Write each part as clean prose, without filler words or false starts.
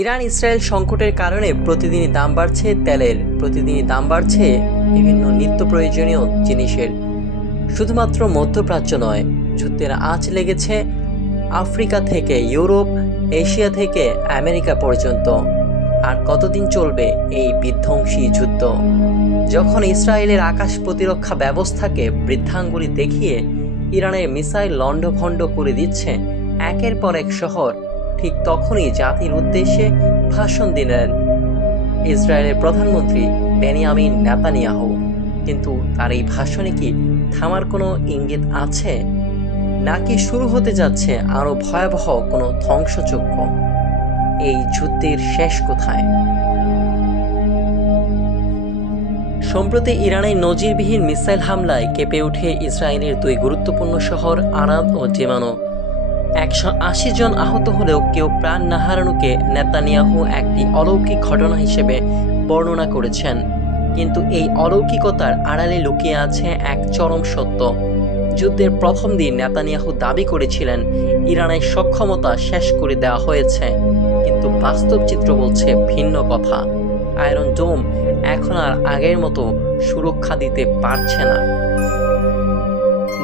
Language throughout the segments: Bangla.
ইরান ইসরায়েল সংকটের কারণে প্রতিদিনই দাম বাড়ছে তেলের, প্রতিদিনই দাম বাড়ছে বিভিন্ন নিত্য প্রয়োজনীয় জিনিসের। শুধুমাত্র মধ্যপ্রাচ্য নয়, যুদ্ধের আঁচ লেগেছে আফ্রিকা থেকে ইউরোপ, এশিয়া থেকে আমেরিকা পর্যন্ত। আর কতদিন চলবে এই বিধ্বংসী যুদ্ধ? যখন ইসরায়েলের আকাশ প্রতিরক্ষা ব্যবস্থাকে বৃদ্ধাঙ্গুলি দেখিয়ে ইরানের মিসাইল লণ্ডভণ্ড করে দিচ্ছে একের পর এক শহর, ঠিক তখনই জাতির উদ্দেশ্যে ভাষণ দিলেন ইসরায়েলের প্রধানমন্ত্রী বেনিয়ামিন নেতানিয়াহু। কিন্তু তার এই ভাষণে কি থামার কোনো ইঙ্গিত আছে, নাকি শুরু হতে যাচ্ছে আরও ভয়াবহ কোনো ধ্বংসযজ্ঞ? এই যুদ্ধের শেষ কোথায়? সম্প্রতি ইরানের নজিরবিহীন মিসাইল হামলায় কেঁপে ওঠে ইসরায়েলের দুই গুরুত্বপূর্ণ শহর আরাদ ও জেমানো। 180 জন আহত হলেও কেউ প্রাণ না হারানোকে নেতানিয়াহু একটি অলৌকিক ঘটনা হিসেবে বর্ণনা করেছেন। কিন্তু এই অলৌকিকতার আড়ালে লুকিয়ে আছে এক চরম সত্য। যুদ্ধের প্রথম দিন নেতানিয়াহু দাবি করেছিলেন ইরানের সক্ষমতা শেষ করে দেওয়া হয়েছে, কিন্তু বাস্তব চিত্র বলছে ভিন্ন কথা। আয়রন ডোম এখন আর আগের মতো সুরক্ষা দিতে পারছে না।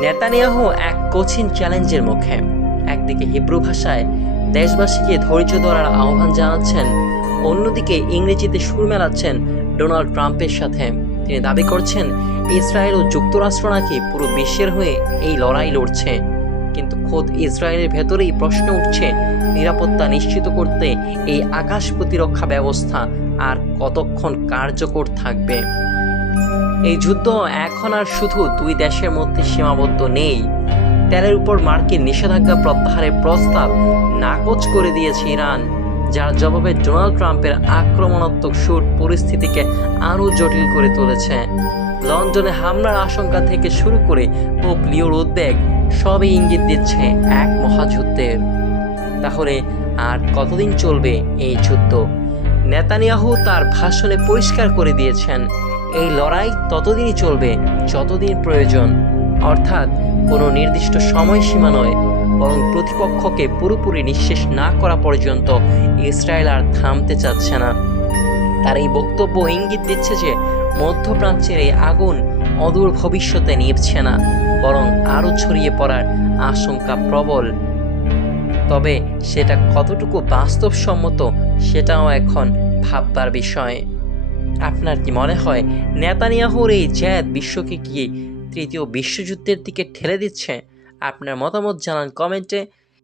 নেতানিয়াহু এক কঠিন চ্যালেঞ্জের মুখে। একদিকে হিব্রু ভাষায় দেশবাসীকে ধৈর্য ধরার আহ্বান জানাচ্ছেন, অন্যদিকে ইংরেজিতে সুর মেলাচ্ছেন ডোনাল্ড ট্রাম্পের সাথে। তিনি দাবি করছেন ইসরায়েল ও যুক্তরাষ্ট্র নাকি পুরো বিশ্বের হয়ে এই লড়াই লড়ছে। কিন্তু খোদ ইসরায়েলের ভেতরেই প্রশ্ন উঠছে, নিরাপত্তা নিশ্চিত করতে এই আকাশ প্রতিরক্ষা ব্যবস্থা আর কতক্ষণ কার্যকর থাকবে? এই যুদ্ধ এখন আর শুধু দুই দেশের মধ্যে সীমাবদ্ধ নেই। তেলের উপর মার্কিন নিষেধাজ্ঞা প্রত্যাহারের প্রস্তাব নাকচ করে দিয়েছে ইরান, যার জবাবে ডোনাল্ড ট্রাম্পের আক্রমণাত্মক সুর পরিস্থিতিকে আরও জটিল করে তুলেছে। লন্ডনে হামলার আশঙ্কা থেকে শুরু করে পোপ লিওর উদ্বেগ সবই ইঙ্গিত দিচ্ছে এক মহাযুদ্ধের। তাহলে আর কতদিন চলবে এই যুদ্ধ? নেতানিয়াহু তার ভাষণে পরিষ্কার করে দিয়েছেন, এই লড়াই ততদিনই চলবে যতদিন প্রয়োজন। অর্থাৎ কোনো নির্দিষ্ট সময়সীমা নয়, বরং প্রতিপক্ষকে পুরোপুরি নিঃশেষ না করা পর্যন্ত ইসরায়েল আর থামতে চাচ্ছে না। তার এই বক্তব্য ইঙ্গিত দিচ্ছে যে মধ্যপ্রাচ্যের এই আগুন অদূর ভবিষ্যতে নিভছে না, বরং আরও ছড়িয়ে পড়ার আশঙ্কা প্রবল। তবে সেটা কতটুকু বাস্তবসম্মত সেটাও এখন ভাববার বিষয়। আপনার কি মনে হয় নেতানিয়াহুর এই জেদ বিশ্বকে কি তৃতীয় বিশ্বযুদ্ধের দিকে ঠেলে দিচ্ছে? আপনার মতামত জানান কমেন্টে।